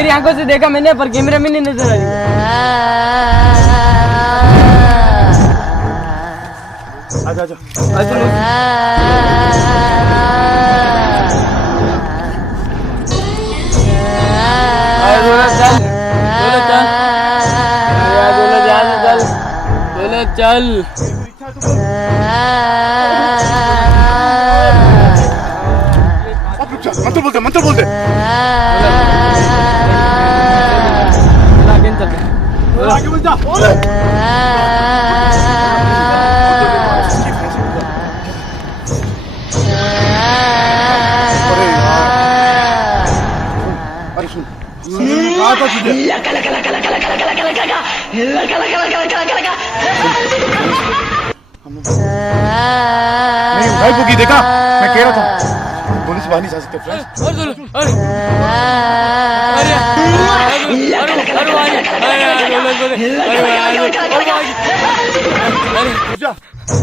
मेरी आंखों से देखा मैंने, पर कैमरे में नहीं नजर आई। आजा आजा चल मंत्र बोलते मंत्र बोलते। आगे बढ़ जा। अरे सुन कहा था तुझे नहीं भाई बुकी देखा मैं कह रहा था पुलिस बाहर नहीं जा सकते फ्रेंड्स।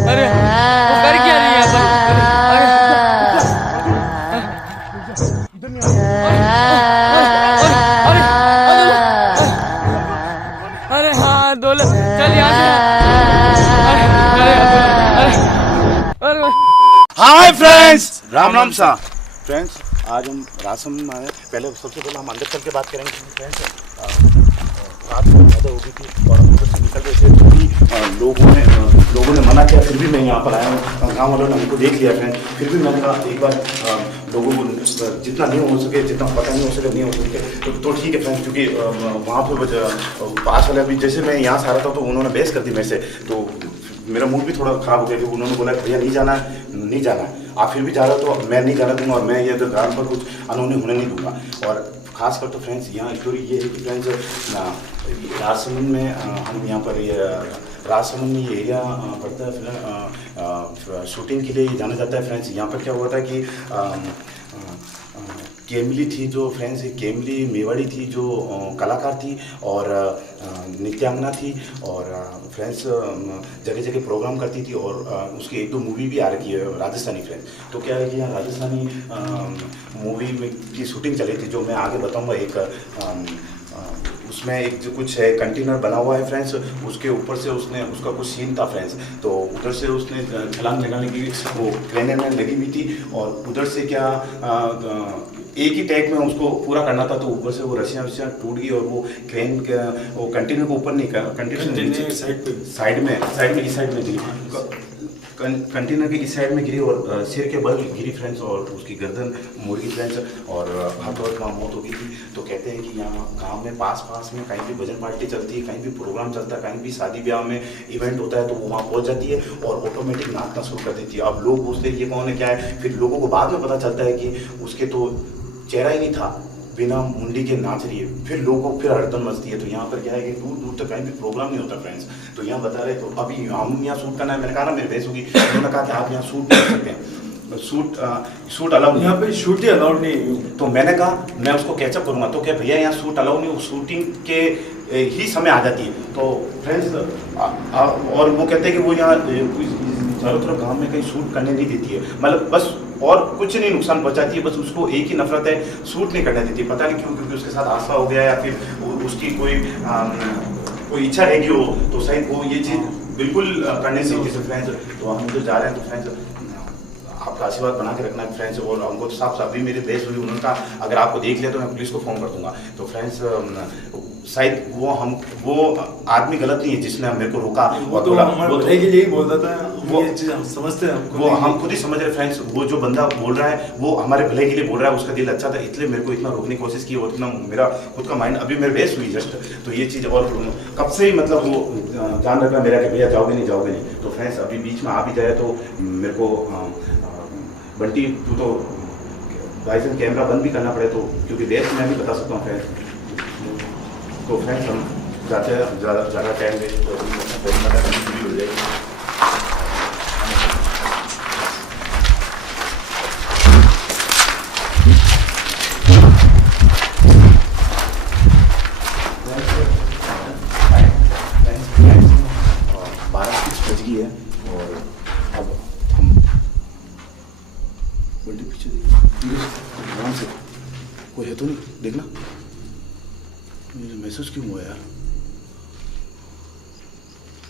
अरे वो कर क्या रही है? अरे हाँ दौलत चल यहाँ से। हाय फ्रेंड्स राम राम सा फ्रेंड्स। आज हम रासम में आए। पहले सबसे पहले हम अंदर चल के बात करेंगे फ्रेंड्स। रात को ज़्यादा हो गई थी और हम उधर से निकल रहे थे तो भी लोगों ने मना किया, फिर भी मैं यहाँ पर आया हूँ। गाँव वालों ने हमको देख लिया फ्रेंड्स, फिर भी मैंने कहा एक बार लोगों को जितना नहीं हो सके, जितना पता नहीं हो सके नहीं हो सके तो ठीक है फ्रेंड्स। क्योंकि वहाँ पर पास वाले अभी जैसे मैं यहाँ से आ रहा था तो उन्होंने बहस कर दी मेरे से, तो मेरा मूड भी थोड़ा ख़राब हो गया। क्योंकि उन्होंने बोला भैया नहीं जाना है, आप फिर भी जा रहे हो तो मैं नहीं जाना दूंगा और मैं ये ग्राम पर कुछ अनहोनी होने नहीं दूंगा। और खासकर तो फ्रेंड्स यहाँ स्टोरी ये है कि फ्रेंड्स राजसमंद में हम यहाँ पर राजसमंद में ये एरिया पड़ता है शूटिंग के लिए जाना जाता है फ्रेंड्स। यहाँ पर क्या हुआ था कि केमली थी जो फ्रेंड्स, केमली मेवाड़ी थी जो कलाकार थी और नित्यांगना थी और फ्रेंड्स जगह जगह प्रोग्राम करती थी और उसकी एक दो मूवी भी आ रखी है राजस्थानी फ्रेंड्स। तो क्या है कि यहाँ राजस्थानी मूवी में की शूटिंग चली थी जो मैं आगे बताऊँगा। एक उसमें एक जो कुछ है कंटेनर बना हुआ है फ्रेंड्स, उसके ऊपर से उसने उसका कुछ सीन था फ्रेंड्स। तो उधर से उसने छलांग लगाने की वो क्रेन में लगी हुई थी और उधर से क्या एक ही टैग में उसको पूरा करना था। तो ऊपर से वो रस्सियाँ टूट गई और वो क्रेन वो कंटेनर को ऊपर नहीं कर कंटेनर साइड में इस साइड में गिरी, कंटेनर के इस साइड में गिरी और सिर के बल गिरी फ्रेंड्स और उसकी गर्दन मुड़ गई फ्रेंड्स और हाथ और वहाँ मौत हो गई थी। तो कहते हैं कि यहाँ गांव में पास में कहीं भी भजन पार्टी चलती है, कहीं भी प्रोग्राम चलता है, कहीं भी शादी ब्याह में इवेंट होता है तो वो वहाँ पहुँच जाती है और ऑटोमेटिक नाचना शुरू कर देती है। अब लोग पूछते हैं ये कौन है क्या है, फिर लोगों को बाद में पता चलता है कि उसके तो चेहरा ही नहीं था, बिना मुंडी के नाच रही है। फिर लोगों को फिर हड़कन मचती है। तो यहाँ पर क्या है कि दूर दूर तक कहीं भी प्रोग्राम नहीं होता फ्रेंड्स। तो यहाँ बता रहे तो अभी हम यहाँ शूट करना है, मैंने कहा ना मेरी बहस होगी, उन्होंने कहा कि आप यहाँ शूट नहीं कर सकते हैं, शूट अलाउ नहीं, यहाँ पे शूट ही अलाउड नहीं। तो मैंने कहा मैं उसको कैचअप करूँगा। तो क्या भैया यहाँ शूट अलाउ नहीं, वो शूटिंग के ही समय आ जाती है। तो फ्रेंड्स और वो कहते हैं कि वो यहाँ चारों तरफ गाँव में कहीं शूट करने नहीं देती है, मतलब बस और कुछ नहीं नुकसान पहुंचाती है, बस उसको एक ही नफरत है, शूट नहीं करने देती। पता नहीं क्यों, क्योंकि उसके साथ हादसा हो गया या फिर उसकी कोई इच्छा रहेगी हो तो शायद वो ये चीज़ बिल्कुल करने से फ्रेंड्स। तो हम जो जा रहे हैं तो फ्रेंड्स आपका आशीर्वाद बना के रखना है फ्रेंड्स। और हमको तो साफ अभी मेरी बहस हुई, उन्होंने कहा अगर आपको देख लिया तो मैं पुलिस को फ़ोन कर दूंगा। तो फ्रेंड्स शायद वो आदमी गलत नहीं है जिसने मेरे को रोका, वो तो हमारे के लिए ही बोल रहा था। वो ये चीज़ हम समझते हैं, वो हम खुद ही समझ रहे फ्रेंड्स। वो जो बंदा बोल रहा है वो हमारे भले के लिए बोल रहा है, उसका दिल अच्छा था इसलिए मेरे को इतना रोकने की कोशिश की और इतना मेरा खुद का माइंड अभी मेरी बहस हुई जस्ट। तो ये चीज़ और कब से ही मतलब वो जान रखना मेरा कि भैया जाओगे नहीं। तो फ्रेंड्स अभी बीच में आ भी जाए तो मेरे को बंटी तू तो भाई से कैमरा बंद भी करना पड़े तो, क्योंकि देर से मैं भी बता सकता हूँ फ्रेंड्स। तो फ्रेंड्स हम जाते हैं, ज़्यादा टाइम वेस्ट तो हो जाएगी। कोई है तो नहीं देखना। मेरा मैसेज क्यों हुआ यार?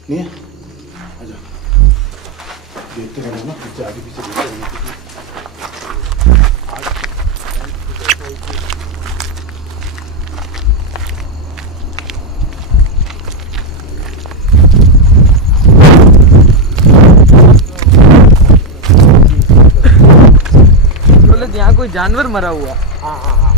नहीं है? आजा, देखते रहना ना, पीछे आगे पीछे देखते रहना क्योंकि यहाँ कोई जानवर मरा हुआ। हाँ हाँ हाँ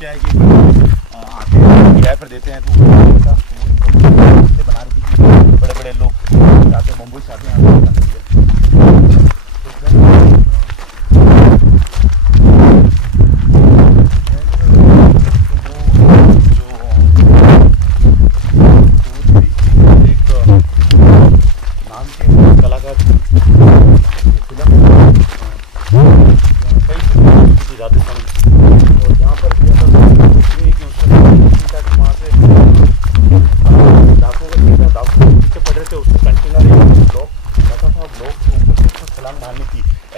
क्या है कि आते हैं किराए पर देते हैं तो बना रही थी बड़े बड़े लोग आते मुंबई से आते हैं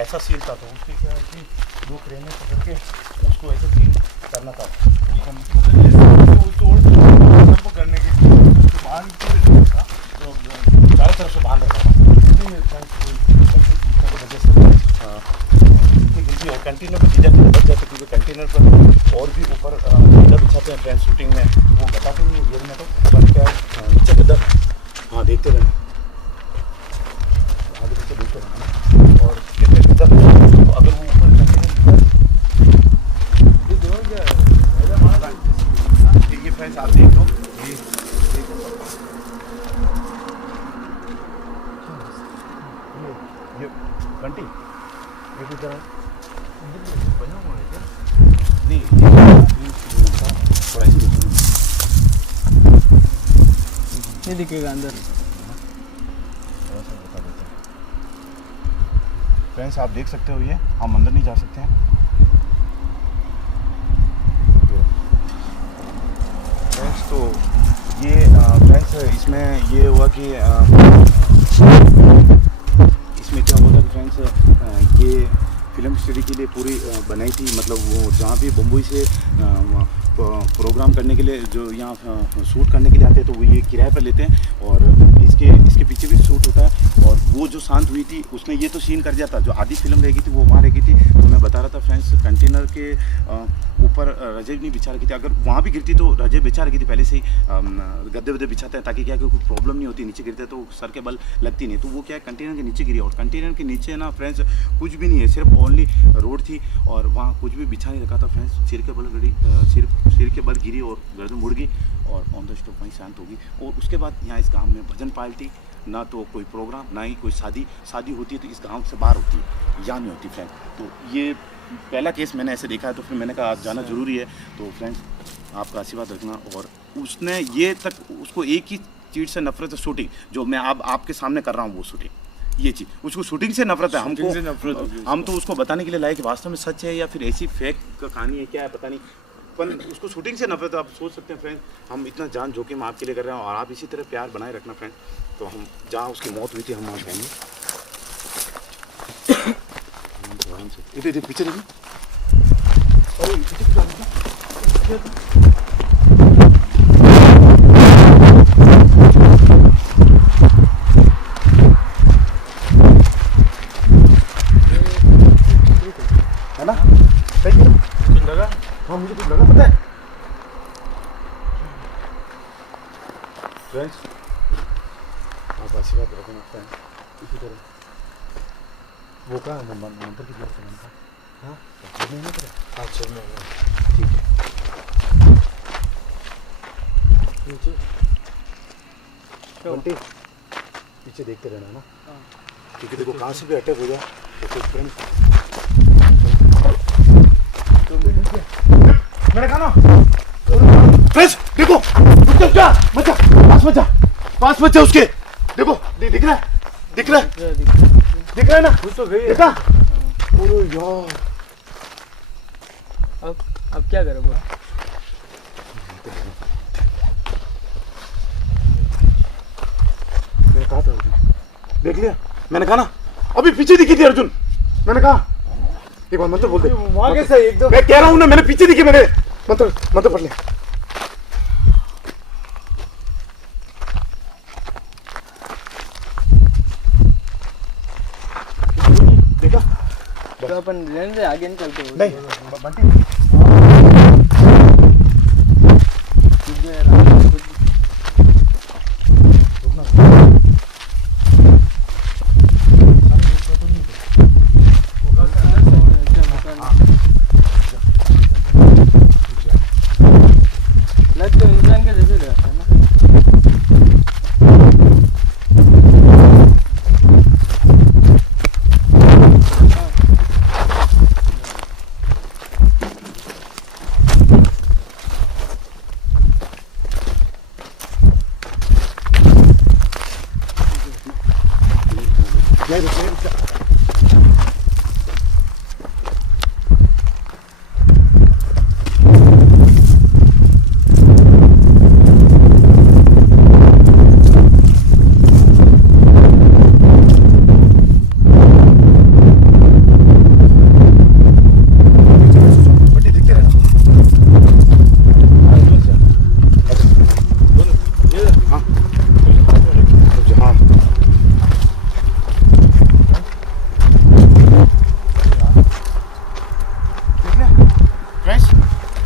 ऐसा सीन था तो उसके क्या है कि दो क्रेन में पकड़ के उसको ऐसे सीन करना था उसको करने के बांध था तो चारों तरफ से बांध रखा था और कंटेनर पर चीज़ें बच जाती क्योंकि कंटेनर पर और भी ऊपर गद्दा बिछाते हैं फ्रेंड शूटिंग में वो बताते नहीं रियल में तो क्या नीचे गद्दा हाँ देखते रहना आगे पीछे देखते रहना और तो अगर वो ऊपर ये फ्रेंड्स आप देख लो ये घंटी ये किधर है बना हुआ है क्या नहीं ये दिखेगा अंदर फ्रेंड्स आप देख सकते हो ये हम अंदर नहीं जा सकते हैं फ्रेंड्स तो ये फ्रेंड्स इसमें ये हुआ कि इसमें क्या हुआ था कि फ्रेंड्स ये फिल्म स्टडी के लिए पूरी बनाई थी मतलब वो जहाँ भी बम्बई से प्रोग्राम करने के लिए जो यहाँ शूट करने के लिए आते हैं तो वो ये किराए पर लेते हैं और इसके पीछे भी शूट होता है और वो जो शांत हुई थी उसने ये तो सीन कर दिया था जो आधी फिल्म रहेगी थी वो वहाँ रहेगी थी तो मैं बता रहा था फ्रेंड्स कंटेनर के ऊपर रजे नहीं बिछा रखी थी अगर वहाँ भी गिरती तो रजे बिछा रखी थी पहले से ही गद्दे वद्दे बिछाते हैं ताकि क्या कोई प्रॉब्लम नहीं होती नीचे गिरते तो सर के बल लगती नहीं तो वो क्या है कंटेनर के नीचे गिरी और कंटेनर के नीचे ना फ्रेंड्स कुछ भी नहीं है सिर्फ ओनली रोड थी और वहाँ कुछ भी बिछा नहीं रखा था फ्रेंड्स सिर के बल गिरी और गर्दन मुड़ गई और ऑन द स्टॉप वहीं शांत होगी और उसके बाद यहाँ इस गाँव में भजन पार्टी ना तो कोई प्रोग्राम ना ही कोई शादी होती है तो इस गांव से बाहर होती है यहाँ नहीं होती फ्रेंड तो ये पहला केस मैंने ऐसे देखा है तो फिर मैंने कहा आज जाना ज़रूरी है तो फ्रेंड्स आपका आशीर्वाद रखना और उसने ये तक उसको एक ही चीज़ से नफरत है शूटिंग जो मैं अब आपके सामने कर रहा हूँ वो शूटिंग ये चीज़ उसको शूटिंग से नफरत है हमको हम तो उसको बताने के लिए लाए कि वास्तव में सच है या फिर ऐसी फेक कहानी है क्या है पता नहीं पर उसको शूटिंग से नफरत आप सोच सकते हैं फ्रेंड हम इतना जान जोखिम आपके लिए कर रहे हैं और आप इसी तरह प्यार बनाए रखना फ्रेंड तो हम जहाँ उसकी मौत हुई थी हम वहाँ जाएंगे इधर पीछे देखिए है ना सही है लगा हाँ मुझे कुछ लगा पता है फ्रेंड्स आप आशीर्वाद रखना फ्रेंड इसी तरह वो कहाँ मंदिर की तरफ से हाँ में है ना तेरा? हाँ सिर में है। ठीक है। नीचे बंटी पीछे देखते रहना ना, क्योंकि देखो कहाँ से भी अटैक हो जाए तो कोई फ्रेंड। मैंने कहा ना फ्रेंड्स देखो, रुक जा, मत जा, पास मत जा उसके। देखो दिख रहा है, दिख रहा है ना? कुछ तो गई। देखा? अरे यार अब क्या करोगे? मैंने कहा था अर्जुन, देख लिया? मैंने कहा ना अभी पीछे दिखी थी अर्जुन। मैंने कहा एक बार मंत्र बोल दे। वहाँ कैसे एकदम? मैं कह रहा हूँ ना, मैंने पीछे दिखी। मैंने मंत्र पढ़ ले। देखा? तो अपन लेने से आगे नहीं चलते हो। नहीं बंटी लग तो इंसान के जैसे रहता है ना।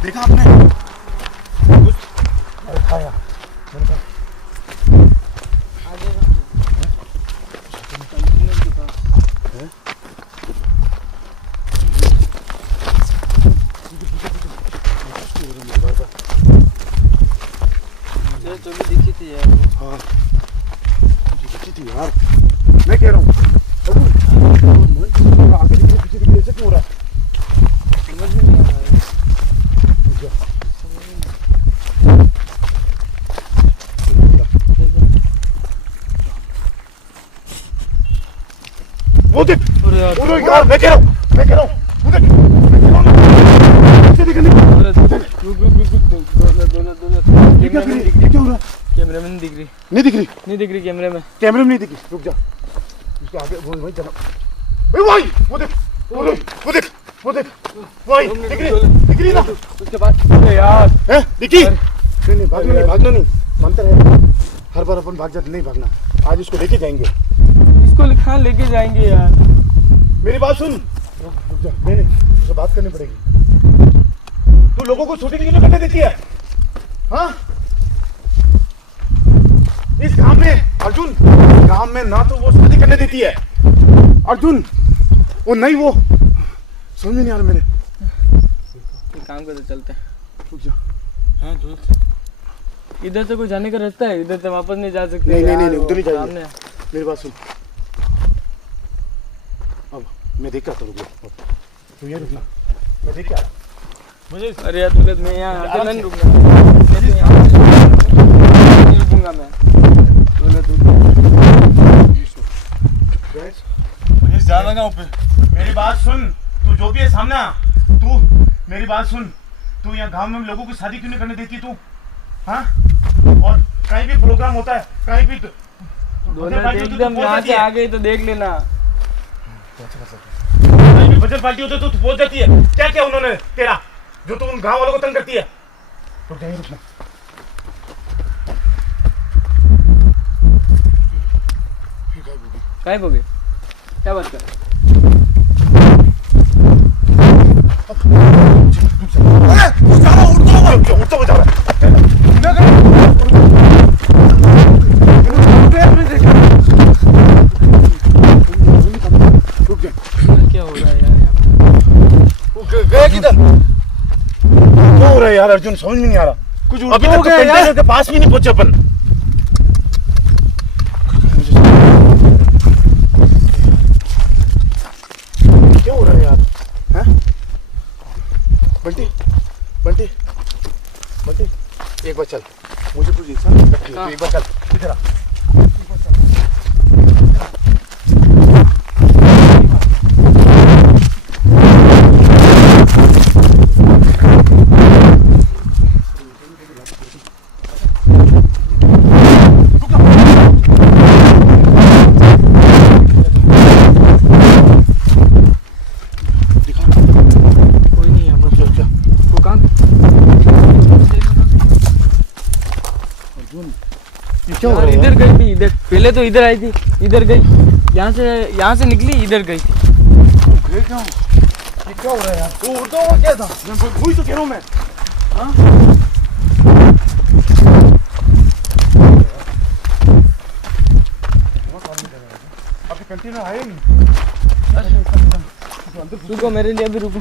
देखा आपने? अरे खाया मैंने कहा आगे कंटेनर के पास है। तो भी दिखी थी यार वो। हाँ मुझे दिखी थी यार। मैं कह रहा हूँ आगे दिख रही, पीछे दिख रही, ऐसे क्यों हो रहा है? समझ में नहीं आ रहा है। वो देख, अरे यार मैं कह रहा हूँ वो देख, पीछे दिख रही। रुक ये क्या हो रहा है? कैमरे में नहीं दिख रही। नहीं दिख रही कैमरे में। कैमरे में नहीं दिखी। रुक जा, उसके आगे वही चला। भाई वो देख भाई, दिख रही ना? उसके बाद यार हैं दिखी? नहीं भागना नहीं, मंत्र है। हर बार अपन भाग जाते, नहीं भागना। आज इसको लेके जाएंगे। इसको कहाँ लेके जाएंगे यार? मेरी बात सुन। रुक जा, नहीं तुझसे बात करनी पड़ेगी। तू लोगों को शूटिंग क्यों करने देती है? हाँ इस गांव में अर्जुन, गांव में ना तो वो शादी करने देती है अर्जुन, वो नहीं, वो समझ में नहीं आ रहा मेरे। काम करते चलते हैं। रुक जा। हाँ इधर से कोई जाने का रास्ता है? इधर से वापस नहीं जा सकते। नहीं उधर नहीं जाएंगे। सामने मेरी बात सुन, अब मैं देख के आता हूँ। तू ये रुकना, मैं देख के आ रहा हूँ। मुझे अरे यार दुर्गत मैं यहाँ आके नहीं रुकना। नहीं रुकूंगा मैं। मुझे ज्यादा ना ऊपर। मेरी बात सुन, तू जो भी है सामने आ। तू मेरी बात सुन, तू यहाँ गांव में लोगों की शादी क्यों नहीं करने देती तू? हाँ और कहीं भी प्रोग्राम होता है, कहीं भी एकदम यहाँ से आ गई तो देख लेना। कहीं भी भजन पार्टी होती है तो तू पहुंच जाती है। क्या क्या उन्होंने तेरा जो तू उन गांव वालों को तंग करती है? तो कहीं रुकना। गायब हो गए? क्या बात कर? उठता जा रहा है। क्या हो रहा है यार यहाँ पे? गए किधर? क्या हो रहा है यार अर्जुन, समझ में नहीं आ रहा कुछ। अभी तक तो कंटेनर के पास भी नहीं पहुंचे अपन। क्या हो रहा है यार? हैं? बंटी बंटी बंटी एक बार चल, मुझे कुछ इंसान रखी है, एक बार चल इधर आ। यार इधर गई थी, इधर पहले तो इधर आई थी, इधर गई, यहाँ से निकली, इधर गई थी। ये क्या हो रहा है यार? वो उड़ता हुआ क्या था? मैं वही तो कह रहा हूँ मैं। हाँ? अभी कंटेनर आए नहीं। रुको मेरे लिए अभी रुको।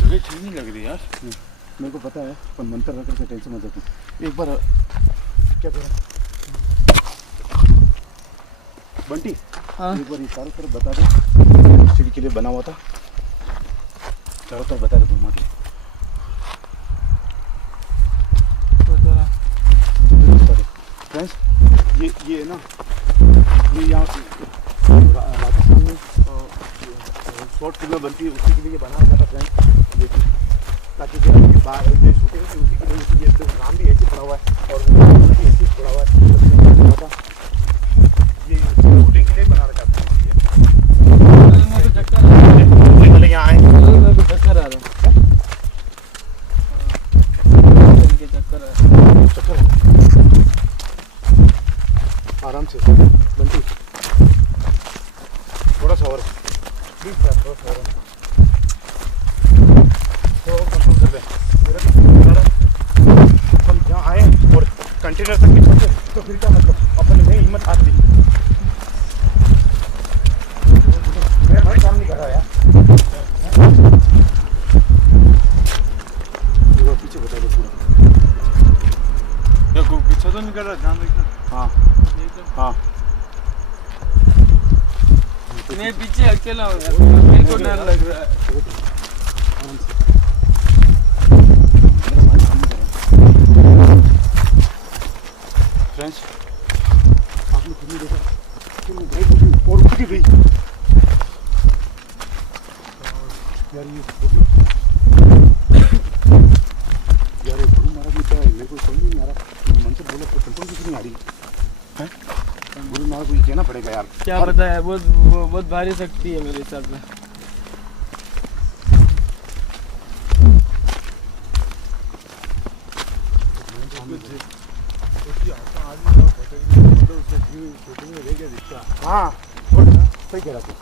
जगह ठीक नहीं लग रही यार। मेरे को पता है पर मंत्र रख के टेंशन मत रखो। एक बार क्या करें बंटी? हाँ एक बार ये चारों तरफ बता दे, सीढ़ी के लिए बना हुआ था, चारों तरफ बता दे घुमा के। फ्रेंड्स ये ना, ये यहाँ राजस्थान में शॉर्ट फिल्म बनती है, उसी के लिए बनाया जाता फ्रेंड्स। ये ताकि जो बाहर ये शूटिंग थी उसी के लिए, ये काम भी ऐसे पड़ा हुआ है और भी ऐसे पड़ा हुआ है। ये शूटिंग के लिए बना रखा था। ये यहाँ आए, मेरे को चक्कर आ रहा है, चक्कर आराम से बंटी, थोड़ा सा और प्लीज यार, थोड़ा सा और कंट्रोल कर दे। मेरा भी हम यहाँ आए और कंटेनर तक नहीं पहुंचे तो फिर क्या मतलब, अपन में हिम्मत आती। मेरा भाई काम नहीं कर रहा यार। पीछे बता दो पूरा। पीछे तो नहीं कर रहा, ध्यान रखना। हाँ हाँ मैं पीछे अकेला हूँ यार, मेरे को डर लग रहा है। फ्रेंड्स आपने खुद नहीं देखा कि मैं गई और उठ के गई यार। ये गुरु महाराज ने क्या है, मेरे को समझ नहीं आ रहा। मंत्र बोला तो कंट्रोल किसी नहीं आ रही है। गुरु महाराज को ये कहना पड़ेगा यार। क्या पता है, बहुत भारी शक्ति है मेरे हिसाब से। हाँ सही कह रहा तू।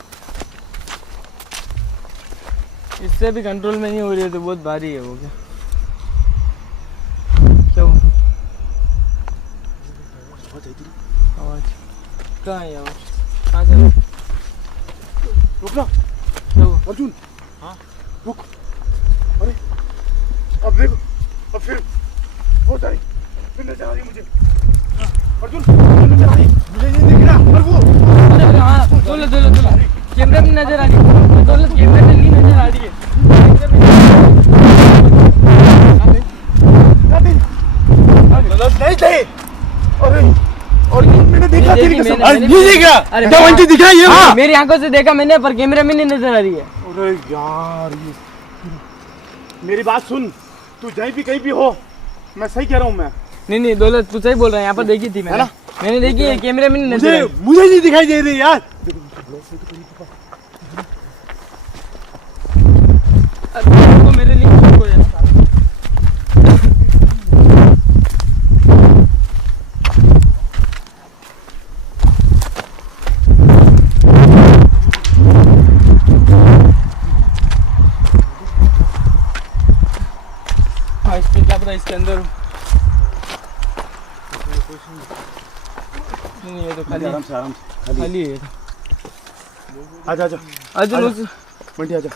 इससे भी कंट्रोल में नहीं हो रही है तो बहुत भारी है वो। क्या आवाज कहाँ है? आवाज कहाँ से? रुक ना अर्जुन। हाँ रुक। अरे अब देखो, अब फिर बहुत सारी फिर नजर आ रही मुझे। अर्जुन नजर आ रही, मुझे ये दिख रहा। और वो अरे हाँ, दौलत कैमरे में नजर आ रही है। दौलत कैमरे में नहीं नजर आ रही है। नहीं थे। अरे और मैंने देखा तेरी कसम। मैंने ये देखा, क्या वंटी दिख रहा है? ये हाँ मेरी आंखों से देखा मैंने, पर कैमरे में नहीं नजर आ रही है। अरे यार ये मेरी बात सुन, तू जहीं भी कहीं भी हो, मैं सही कह रहा हूँ मैं। नहीं दौलत तू सही बोल रहा है। यहाँ पर देखी थी मैंने, मैंने देखी है, कैमरे में नहीं नजर आई। मुझे नहीं दिखाई दे रही यार। तो मेरे लिए रुको यार। हाँ इसके क्या पता इसके अंदर। नहीं ये तो खाली आराम से खाली है। आजा आजा अर्जुन उस बंटी आजा।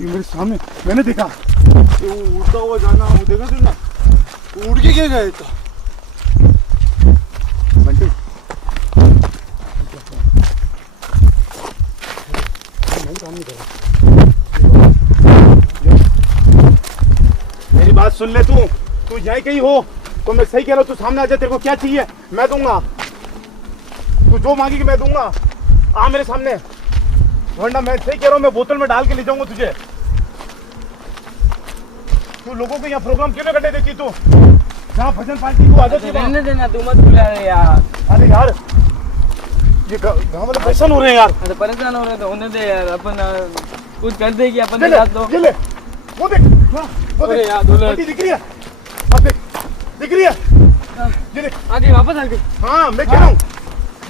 ये मेरे सामने मैंने देखा वो उड़ता हुआ जाना, वो देखा तुमने? वो उड़ के क्या गया था बंटी? मेरी बात सुन ले, तू यहीं कहीं हो तो मैं सही कह रहा हूँ, तू सामने आ जा। तेरे को क्या चाहिए मैं दूंगा, तू जो मांगेगी मैं दूंगा। आ मेरे सामने, वरना मैं सही कह रहा हूँ, मैं बोतल में डाल के ले जाऊंगा तुझे। तू लोगों को यहाँ प्रोग्राम क्यों नहीं करने देती? तू जहाँ भजन पार्टी को आदत है रहने देना, तू मत बुला रहे यार। अरे यार ये गाँव वाले परेशान हो रहे हैं यार। अरे परेशान हो रहे तो उन्हें दे यार, अपन कुछ कर देगी अपन के साथ। तो ये ले, वो देख, वो अरे देख यार दुल्हन बंटी दिख रही है, अब देख दिख रही है, ये देख। आगे वापस आ गई। हाँ मैं कह रहा हूँ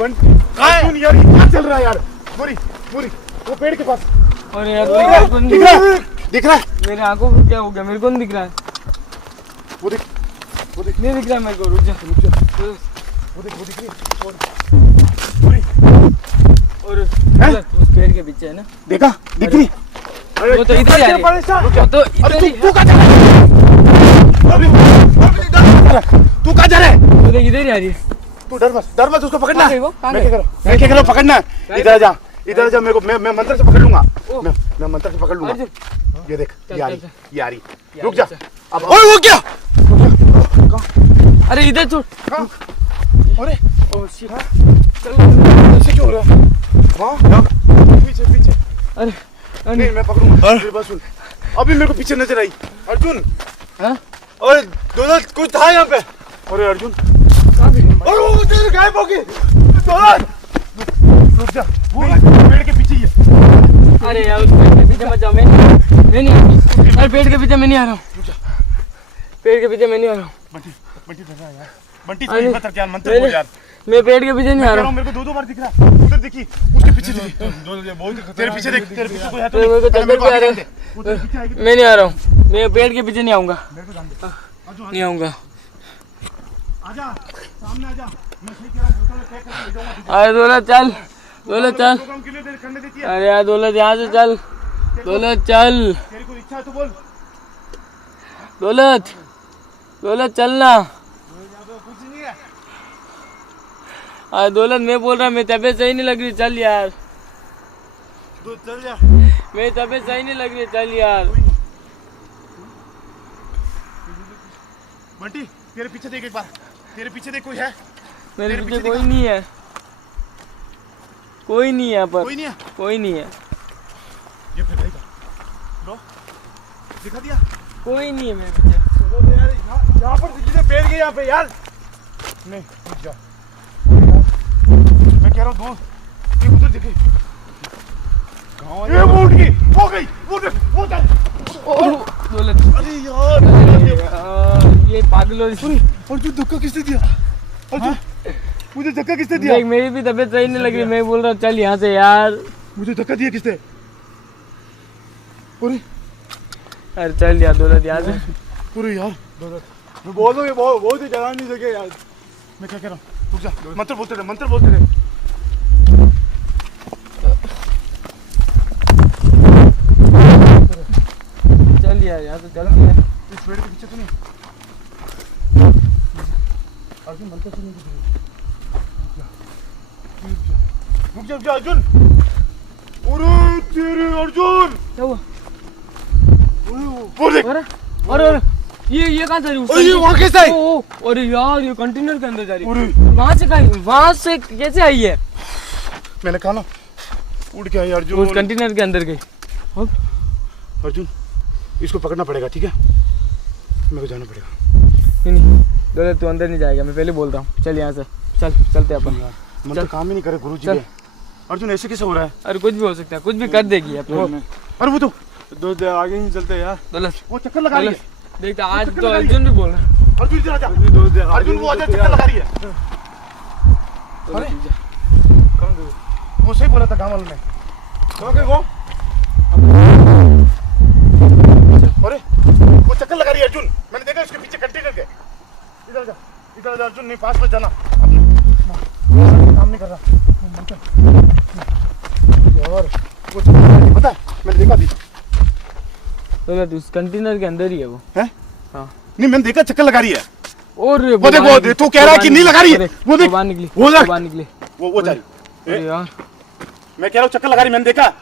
बंटी अर्जुन यार, ये क्या चल रहा है यार? पूरी पूरी वो पेड़ के पास। अरे यार दिख रहा है, दिख रहा है। मेरे आंखों को क्या हो गया? मेरे को नहीं दिख रहा है। वो देख, वो देख, नहीं दिख रहा है मेरे को। रुक जा रुक जा। वो देख, वो दिख रही है पूरी। और उस पेड़ के पीछे है ना, देखा? दिख रही? वो तो इधर ही आ रही है। वो तो इधर ही तू कहाँ जा रहा है? अभी तू कहाँ जा रहा है? वो तो इधर ही आ रही है। तू डर मत उसको पकड़ना। कहाँ गई वो? कहाँ मैं गई? क्या करूँ? मैं क्या करूँ? पकड़ना। इधर आ जा, इधर आ जा। मेरे को मैं मंत्र से पकड़ लूंगा। मैं मंत्र से पकड़ लूंगा। ये देख, ये आ रही, ये आ रही। रुक जा। अब ओए वो क्या? अरे इधर छोड़। अरे ओ शिट। ऐसे क्यों हो रहा है? हाँ पीछे पीछे। अरे नहीं मैं पकड़ूंगा। मेरी बात सुन, अभी मेरे को पीछे नजर आई अर्जुन। हाँ? अरे दौलत कुछ था यहाँ पे। अरे अर्जुन अरे वो उधर गायब हो गई। दौलत रुक जा, वो पेड़ के पीछे ही है। अरे यार उस पेड़ के पीछे मत जाओ। मैं नहीं अरे पेड़ के पीछे मैं नहीं आ रहा हूँ। पेड़ के पीछे मैं नहीं आ रहा हूँ। बंटी बंटी डर रहा है यार। बंटी सही मत कर यार, मंत्र बोल यार। मैं पेड़ के पीछे नहीं आ रहा हूँ। मेरे को दो बार दिख रहा है। उधर देखी, उसके पीछे देखी। तेरे पीछे देख, तेरे पीछे कोई है तो मेरे को पहले मेरे को चक्कर भी आ आगे रहा जाने दे। उधर पीछे आएगी। है। मैं नहीं आ रहा हूँ। मैं पेड़ के पीछे नहीं आऊंगा। मेरे को जाने दे। नहीं आऊंगा। आजा सामने आजा। मैं सही कह रहा हूं, बोतल में पैक करके ले जाऊंगा तुझे। अरे दौलत चल, दौलत चल। प्रोग्राम के लिए देर करने देती है। अरे यार दौलत यहाँ से चल। दौलत चल, तेरी कोई इच्छा है तो बोल। दौलत दौलत चलना। कुछ नहीं है। अरे दौलत मैं बोल रहा, मेरी तबीयत सही नहीं लग रही। चल यार, तू चल जा। मेरी तबीयत सही नहीं लग रही। चल यार। बंटी तेरे पीछे देख एक बार, तेरे पीछे देख, कोई है? मेरे तेरे पीछे पीछे कोई देखा? नहीं है। कोई नहीं है यहाँ पर। कोई नहीं है। कोई नहीं है। ये फिर भाई ब्रो दिखा दिया। कोई नहीं है मेरे पीछे। चलो यार, यहाँ पर किसी ने पेड़ गए यहाँ पे यार। नहीं रुक जा, मैं कह रहा हूँ दो ये उधर दिखे। ये वो उठ गई, हो गई, वो चल। दौलत अरे यार ये पागलों सुन। और तू धक्का किसने दिया? अर्जुन मुझे धक्का किसने दिया? देख मेरी भी तबीयत सही नहीं लग रही। मैं बोल रहा हूँ चल यहाँ से यार। मुझे धक्का दिया किसने? अरे अरे चल यार दौलत यहाँ से। अरे यार मैं बोल रहा हूँ बहुत ही जला नहीं सके यार। मैं क्या कह रहा हूँ, रुक जा। मंत्र बोलते रहे, मंत्र बोलते रहे। चल यार यहाँ से चलती है। इस पेड़ के पीछे तो नहीं? अर्जुन मंत्र सुनने की रुक जा अर्जुन। अरे तेरे अर्जुन क्या हुआ? वो देख। अरे ये कहाँ जा रही है? ये वहाँ कैसे आई? अरे यार ये कंटेनर के अंदर जा रही है। अरे वहाँ से कहीं, वहाँ से कैसे आई है? मैंने कहा ना उड़ के आई उस अर्जुन। कंटेनर के अंदर गई। अर्जुन इसको पकड़ना पड़ेगा, ठीक है? मेरे को जाना पड़ेगा। नहीं दौलत तू अंदर नहीं जाएगा, मैं पहले बोल रहा हूँ। चल यहाँ से चल, चलते अपन। मन तो काम ही नहीं करे गुरु जी के। अर्जुन ऐसे कैसे हो रहा है? अरे कुछ भी हो सकता है, कुछ भी कर देगी अपने। अरे वो तो दो आगे नहीं चलते यार। दौलत वो चक्कर लगा रही है। देखता आज तो अर्जुन भी बोल रहा है। अर्जुन इधर आजा। अर्जुन वो आजा, चक्कर लगा रही है। अरे वो सही बोला था गाँव वालों ने। कहाँ गए वो? अरे वो चक्कर लगा रही है अर्जुन, मैंने देखा उसके पीछे कंटेनर के। इधर जा, इधर जा अर्जुन। नहीं पास मत जाना, अपने काम नहीं कर रहा। देखा यार, वो चक्कर पता है, मैंने देखा भी दौलत उस कंटेनर के अंदर ही है वो। है। हाँ नहीं मैंने देखा चक्कर लगा रही है। और वो देख, वो देख, तू कह रहा है कि नहीं लगा रही है, वो देख, बाहर निकली, वो देख, बाहर निकली, वो जा रही। अरे यार मैं कह रहा हूँ चक्कर लगा रही, मैंने देखा।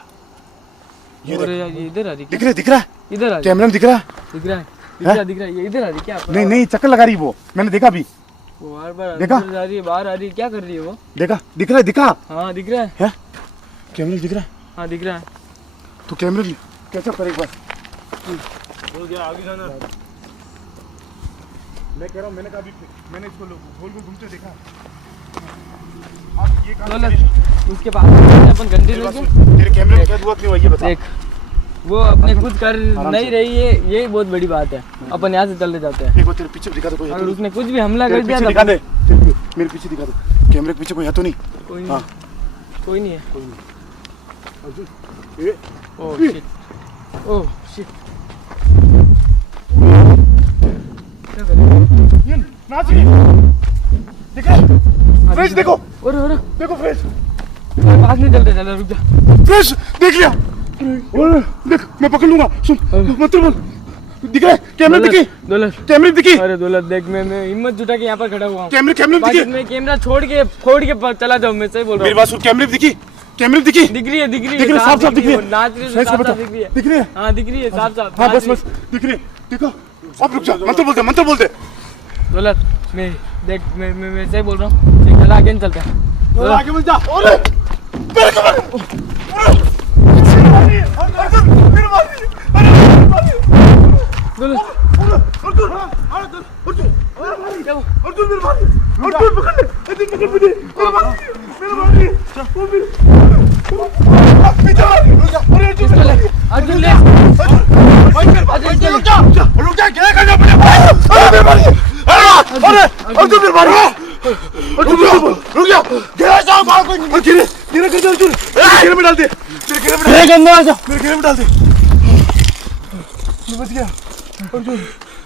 ये अरे यार ये इधर आ रही, दिख रहा है इधर आ रही, कैमरा में दिख रहा है, दिख रहा है, दिख रहा है, दिख रहा है, ये इधर आ रही क्या? नहीं नहीं चक्कर लगा रही वो, मैंने देखा भी, वो बार बार देखा? अंदर जा रही है, बाहर आ रही है, क्या कर रही है वो? देखा, दिख रहा है, दिखा हाँ दिख रहा है, कैमरे में दिख रहा है। हाँ दिख रहा है। तो कैमरे में कैसा कर एक बार हो गया आगे जाना। मैं कह रहा हूँ, मैंने कहा मैंने इसको गोल गोल घूमते देखा। आप ये काम दौलत उसके पास अपन कंटिन्यू के तेरे कैमरे में क्या हुआ, क्यों ये बता। देख वो अपने कुछ कर नहीं रही है, यही बहुत बड़ी बात है। अपन यहाँ से चले जाते हैं। एक बार तेरे पीछे दिखा दे कोई है अगर तो उसने कुछ भी हमला नहीं। कर तेरे दिया पीछे तो दिखा दे, मेरे पीछे दिखा दे, कैमरे के पीछे कोई है तो नहीं। कोई नहीं, हाँ कोई नहीं है। कोई नहीं। अर्जुन ये ओह शिट, ओह शिट, क्या कर रहे हो? ये नाच रही दिख रहा है। फ्रेश देखो, और देखो फ्रेश, पास नहीं चलते, चलो रुक जा। फ्रेश देख लिया। और देख मैं पकड़ लूंगा, सुन मत बोल, दिख रहा है कैमरे में दिखी, दौलत कैमरे में दिखी, अरे दौलत देख मैं हिम्मत जुटा के यहाँ पर खड़ा हुआ हूँ। कैमरे में बाद दिखी। में कैमरा फोड़ के चला जाऊँ, मैं सही बोल रहा मेरी हूँ। बात सुन, कैमरे में दिखी, कैमरे में दिखी, दिख रही है, दिख रही दिख रही है, साफ साफ दिख रही है। नाच रही है, फ्रेश साफ बता, साफ दिख रही है। दिख रही है। हाँ दिख रही है, साफ साफ। हाँ नाच बस रही बस दिख रही है, देखो अब रुक जा, मंत्र बोलते। है। दौलत मैं देख मैं सही बोल रहा हूँ, देख चला आगे चलते हैं। आगे बढ़ जा। अरे मेरे को दौलत अर्जुन ले,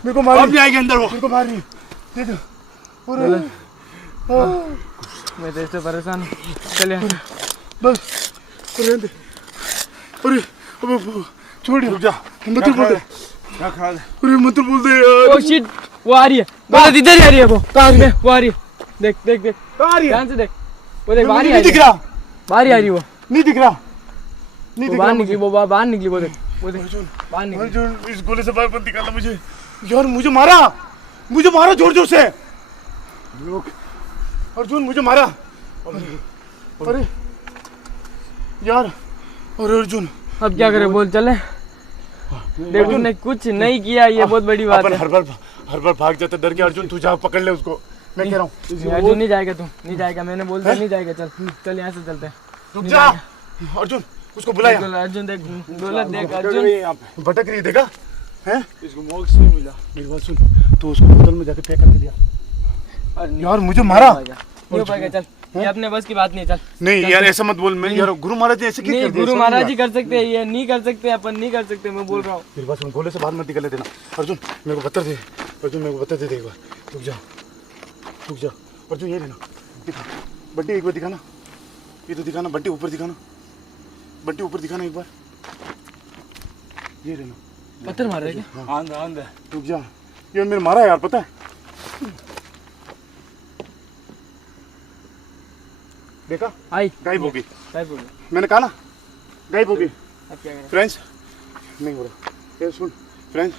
मेरे को मार नहीं आएगा अंदर, वो मेरे को मार रही है, देख। मैं तेरे से परेशान हूँ, चल यहाँ से। बस रहने दे। अरे अबे छोड़ रुक जा, मंत्र बोल दे, क्या खा ले? अरे मंत्र बोल दे यार। ओ शिट, वो आ रही है, दौलत इधर ही आ रही है, वो कहाँ है? वो आ रही है, देख देख देख, कहाँ आ रही है? ध्यान से देख, वो देख बाहर ही आ नहीं रही दिख है, रहा, बाहर ही आ रही है वो, नहीं दिख रहा, नहीं वो दिख बाहर रहा निकली, वो बाहर निकली, वो देख बाहर निकली। अर्जुन इस गोले से बाहर मत निकालना मुझे यार, मुझे मारा जोर जोर से अर्जुन, मुझे मारा। अरे यार, अरे अर्जुन अब क्या करें, बोल चले। देख उसने कुछ नहीं किया, ये बहुत बड़ी बात अपन है। हर बार भाग जाता डर के। अर्जुन तू जा पकड़ ले उसको, मैं कह रहा हूँ। अर्जुन नहीं जाएगा, तू नहीं जाएगा, मैंने बोल दिया नहीं जाएगा। चल चल यहाँ से चलते हैं। रुक जा अर्जुन, उसको बुलाया। अर्जुन देख, दौलत देख, अर्जुन यहाँ पे भटक रही, देखा है? इसको मोक्ष नहीं मिला। मेरी बात सुन, तो उसको बोतल में जाके पैक करके दिया। यार मुझे मारा नहीं हो पाएगा, चल ये अपने बस की बात नहीं है, चल। नहीं यार ऐसा मत बोल, मैं यार गुरु महाराज ने ऐसे क्यों नहीं, कर दिया? गुरु महाराज ही कर सकते हैं, ये नहीं कर सकते, अपन नहीं कर सकते, मैं बोल रहा हूँ। मेरी बात सुन, गोले से बाहर मत निकलने देना। अर्जुन मेरे को पत्थर दे, अर्जुन मेरे को पत्थर दे एक बार। रुक जा अर्जुन, ये लेना, दिखा बंटी एक बार दिखाना, ये तो दिखाना बंटी, ऊपर दिखाना बंटी, ऊपर दिखाना एक बार, ये लेना। पत्थर मार रहे क्या? आंध रुक जा, ये मेरे मारा यार, पता है? देखा आई गायब हो गई, गायब हो गई। मैंने कहा ना गायब हो गई। अब क्या करें? फ्रेंड्स नहीं हो रहा, ये सुन फ्रेंड्स,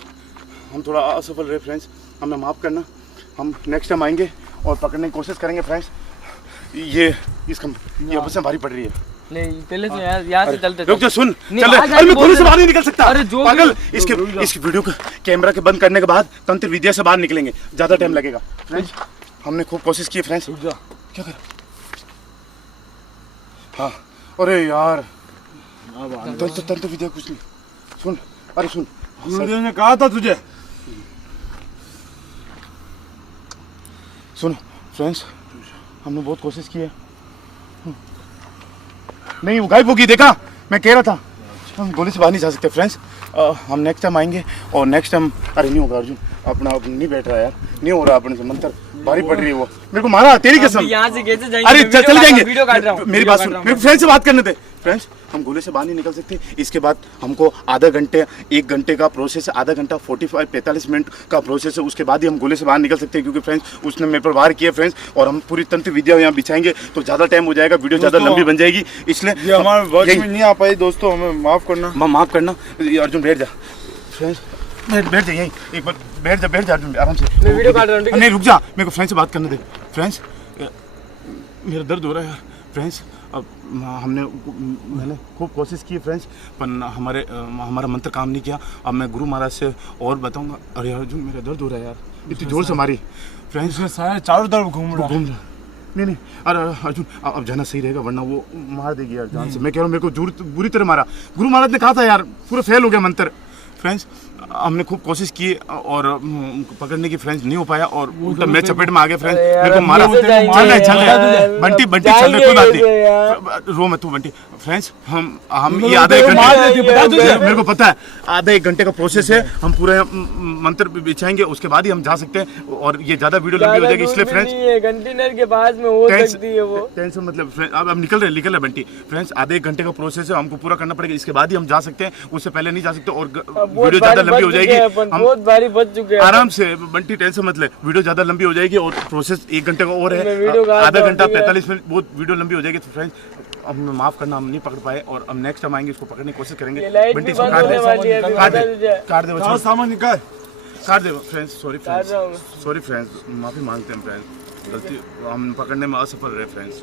हम थोड़ा असफल रहे फ्रेंड्स, हमें माफ़ करना, हम नेक्स्ट टाइम आएंगे और पकड़ने की कोशिश करेंगे फ्रेंड्स। ये बस में भारी पड़ रही है। ले पहले से यहाँ से चलते। रुक जा, सुन नहीं, चल, आज अरे मैं बोल गोली से रहे- बाहर नहीं निकल सकता। अरे जो पागल, भी- इस वीडियो को कैमरा के बंद करने के बाद तंत्र विद्या से बाहर निकलेंगे, ज़्यादा टाइम लगेगा फ्रेंड्स। हमने खूब कोशिश की फ्रेंड्स। रुक जा। क्या कर? हाँ अरे यार, तंत्र विद्या कुछ नहीं। सुन, अरे सुन, गुरुदेव ने कहा था तुझे। सुनो फ्रेंड्स, हमने बहुत कोशिश की है, नहीं वो गायब होगी, देखा मैं कह रहा था, हम गोली से बाहर नहीं जा सकते फ्रेंड्स। हम नेक्स्ट टाइम आएंगे और नेक्स्ट टाइम, अरे नहीं होगा अर्जुन, अपना नहीं बैठ रहा यार, नहीं हो रहा अपने से, मंत्र भारी पड़ रही है वो, मेरे को मारा तेरी कसम। यहाँ से कैसे जाएंगे? अरे चल जाएंगे, वीडियो काट रहा हूँ, मेरी बात सुन, मेरे फ्रेंड से बात करने दे। फ्रेंड्स हम गोले से बाहर नहीं निकल सकते, इसके बाद हमको आधा घंटे 1 घंटे का प्रोसेस है, आधा घंटा 45 मिनट का प्रोसेस है, उसके बाद ही हम गोले से बाहर निकल सकते हैं, क्योंकि फ्रेंड्स उसने मेरे पर वार किया फ्रेंड्स, और हम पूरी तंत्र विद्या यहाँ बिछाएंगे तो ज़्यादा टाइम हो जाएगा, वीडियो ज़्यादा लंबी बन जाएगी, इसलिए ये हमारे वर्ड में नहीं आ पाई दोस्तों, हमें माफ करना। माफ़ करना। अर्जुन बैठ जा फ्रेंड्स, बैठ जा यहीं, एक बार बैठ जा अर्जुन आराम से। मैं वीडियो काट रहा हूँ, ठीक है? नहीं रुक जा, मेरे को फ्रेंड से बात करने दे। फ्रेंड्स मेरा दर्द हो रहा है यार फ्रेंड्स, अब मैंने खूब कोशिश की फ्रेंड्स, पर हमारा मंत्र काम नहीं किया। अब मैं गुरु महाराज से और बताऊंगा। अरे अर्जुन मेरा दर्द हो रहा है यार, इतनी जोर से मारी फ्रेंड्स, सारे चारों तरफ घूम रहा। नहीं अरे अर्जुन अब जाना सही रहेगा, वरना वो मार देगी यार जान से। मैं कह रहा हूँ मेरे को बुरी तरह मारा, गुरु महाराज ने कहा था यार, पूरा फेल हो गया मंत्र। फ्रेंड्स हमने खूब कोशिश की और पकड़ने की फ्रेंड्स नहीं हो पाया, और उल्टा मैं चपेट में आ गया फ्रेंड्स, मेरे को मारा। चल बंटी चल रहे, कोई बात नहीं, रो मत तू बंटी। फ्रेंड्स हम ये आधा 1 घंटे, मेरे को पता है आधा 1 घंटे का प्रोसेस है, हम पूरे मंत्र बिछाएंगे उसके बाद ही हम जा सकते हैं, और ये ज्यादा वीडियो लंबी हो जाएगी, इसलिए फ्रेंड्स कंटेनर के पास में हो सकती है वो टेंशन मतलब फ्रेंड्स, अब निकल रहे बंटी। फ्रेंड्स आधे 1 घंटे का प्रोसेस है, हमको पूरा करना पड़ेगा, इसके बाद ही हम जा सकते हैं, उससे पहले नहीं जा सकते, और वीडियो ज्यादा लंबी हो जाएगी। हम बहुत भारी बच चुके हैं, आराम से बंटी टेंशन मत ले, वीडियो ज्यादा लंबी हो जाएगी, और प्रोसेस 1 घंटे का और है, आधा घंटा 45 मिनट बहुत वीडियो लंबी हो जाएगी। तो फ्रेंड्स अब माफ करना, हम नहीं पकड़ पाए, और हम नेक्स्ट टाइम आएंगे इसको पकड़ने की कोशिश करेंगे। बंटी इसको काट दे सामान निकाल, काट दे फ्रेंड्स, सॉरी फ्रेंड्स, माफी मांगते हैं फ्रेंड्स, गलती हम पकड़ने में असफल रहे फ्रेंड्स।